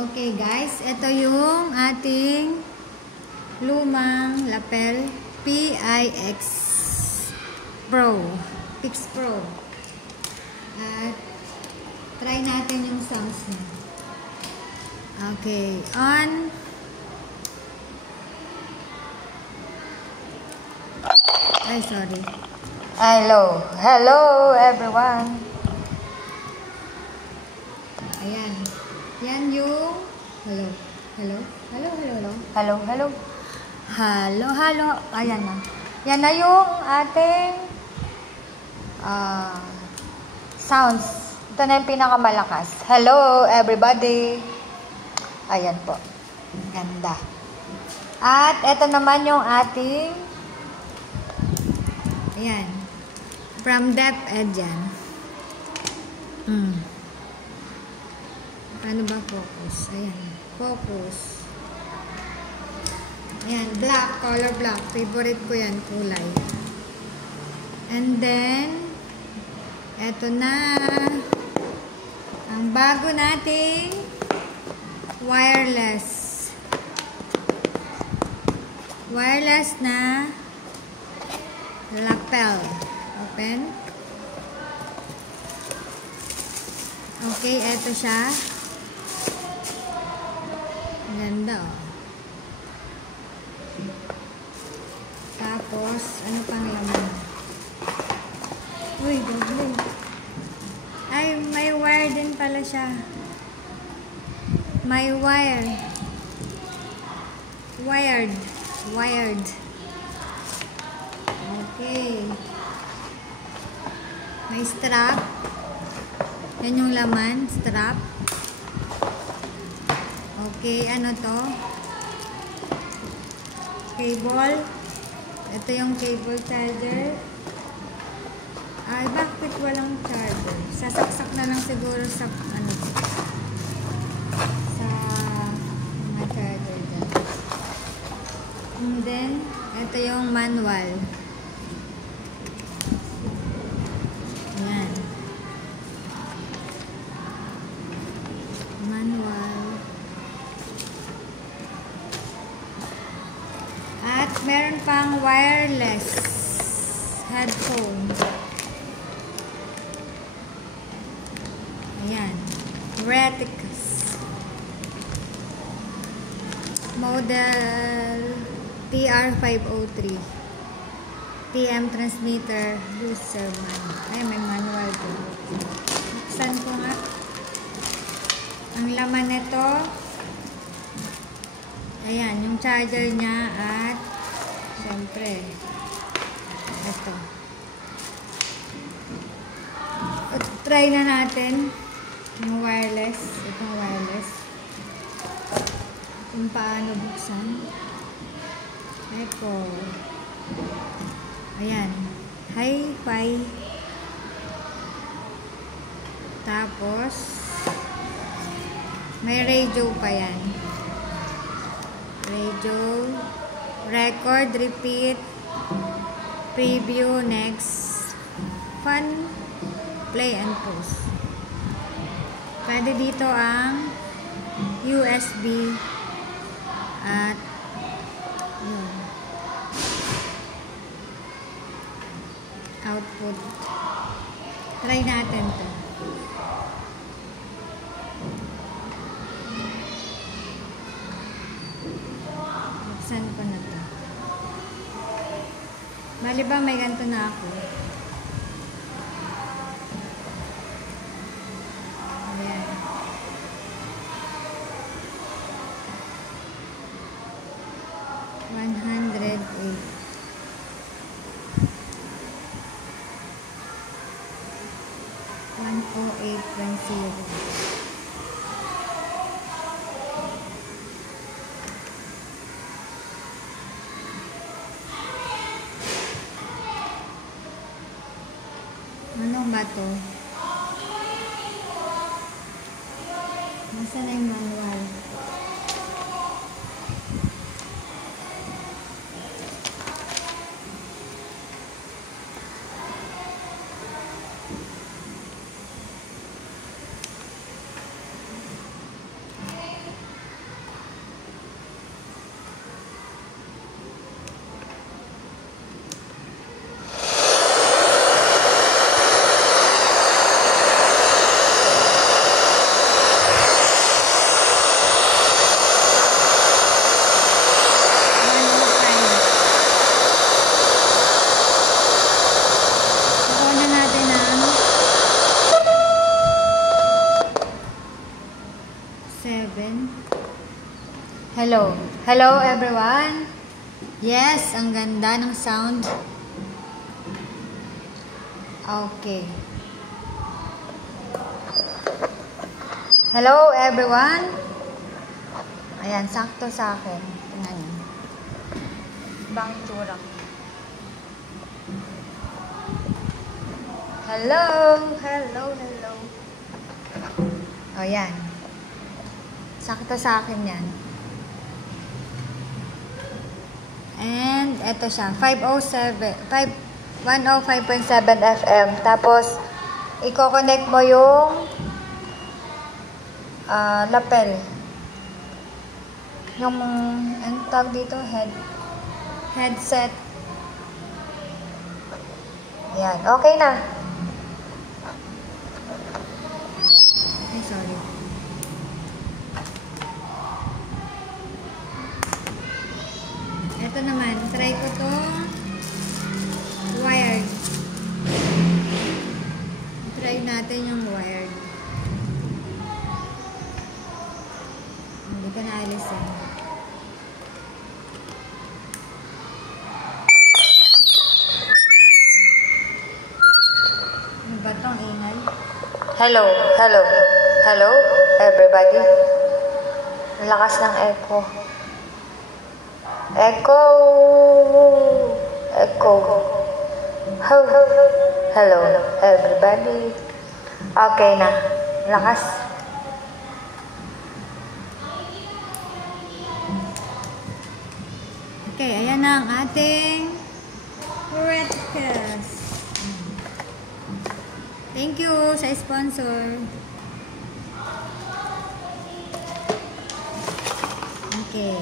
Okay guys, ito yung ating lumang lapel PIX Pro. Pix Pro. At try natin yung sounds niya. Okay, on. Ay, sorry. Hello everyone. Ayan. Yan yung hello. Ayan na. Yan na yung ating Sounds. Ito na yung pinakamalakas. Hello everybody. Ayan po. Ganda. At ito naman yung ating ayan. From DepEd yan. Paano ba focus? Ayan. Focus. Ayan. Black. Color black. Favorite ko yan. Kulay. And then, eto na. Ang bago nating wireless. Wireless na lapel. Open. Okay. Eto siya. Ganda, oh. Tapos, ano pang laman? Uy, gagawin. Ay, may wire din pala siya. May wire. Wired. Okay. May strap. Yan yung laman, strap. Okay, ano to? Cable. Ito yung cable charger. Ay, bakit walang charger? Sasaksak na lang siguro sa ano, sa mga charger dyan. And then, ito yung manual. Ayan. Manual. At meron pang wireless headphone. Ayan. Reticus. Model TR503. TM transmitter. Booster manual. Ay, may manual po. Buksan ko nga. Ang laman nito, ayan, yung charger niya at siyempre ito. Try na natin yung wireless. Itong wireless. Kung paano buksan. Ito. Ayan. Hi-Fi. Tapos may radio pa yan. Radio, record, repeat, preview, next, fun, play and pause. Pwede dito ang USB at yun, output. Try natin to. Buksan ko na to. Bali ba may ganito na ako? Ayan. $108. 108.0. Ano ba to? Nasaan na yung manual? Hello. Hello everyone. Yes, ang ganda ng sound. Okay. Hello everyone. Ayan, sakto sa akin. Tingnan niyo. Ibang itsura. Hello. Hello, hello. O, yan. Sakto sa akin yan. And eto siya, 105.7 FM. Tapos, i-connect mo yung lapel. Yung, ang tawag dito, headset. Yan. Okay na. Ay, sorry. Ito naman, try ko to wired. Try natin yung wired. Hindi ka na alisin. Ano ba tong ingay? Hello, hello, hello, everybody. Ang lakas ng echo. Echo, echo. Hello, everybody. Okay na. Lakas. Okay, ayan na ang ating Redcast. Thank you sa sponsor. Okay.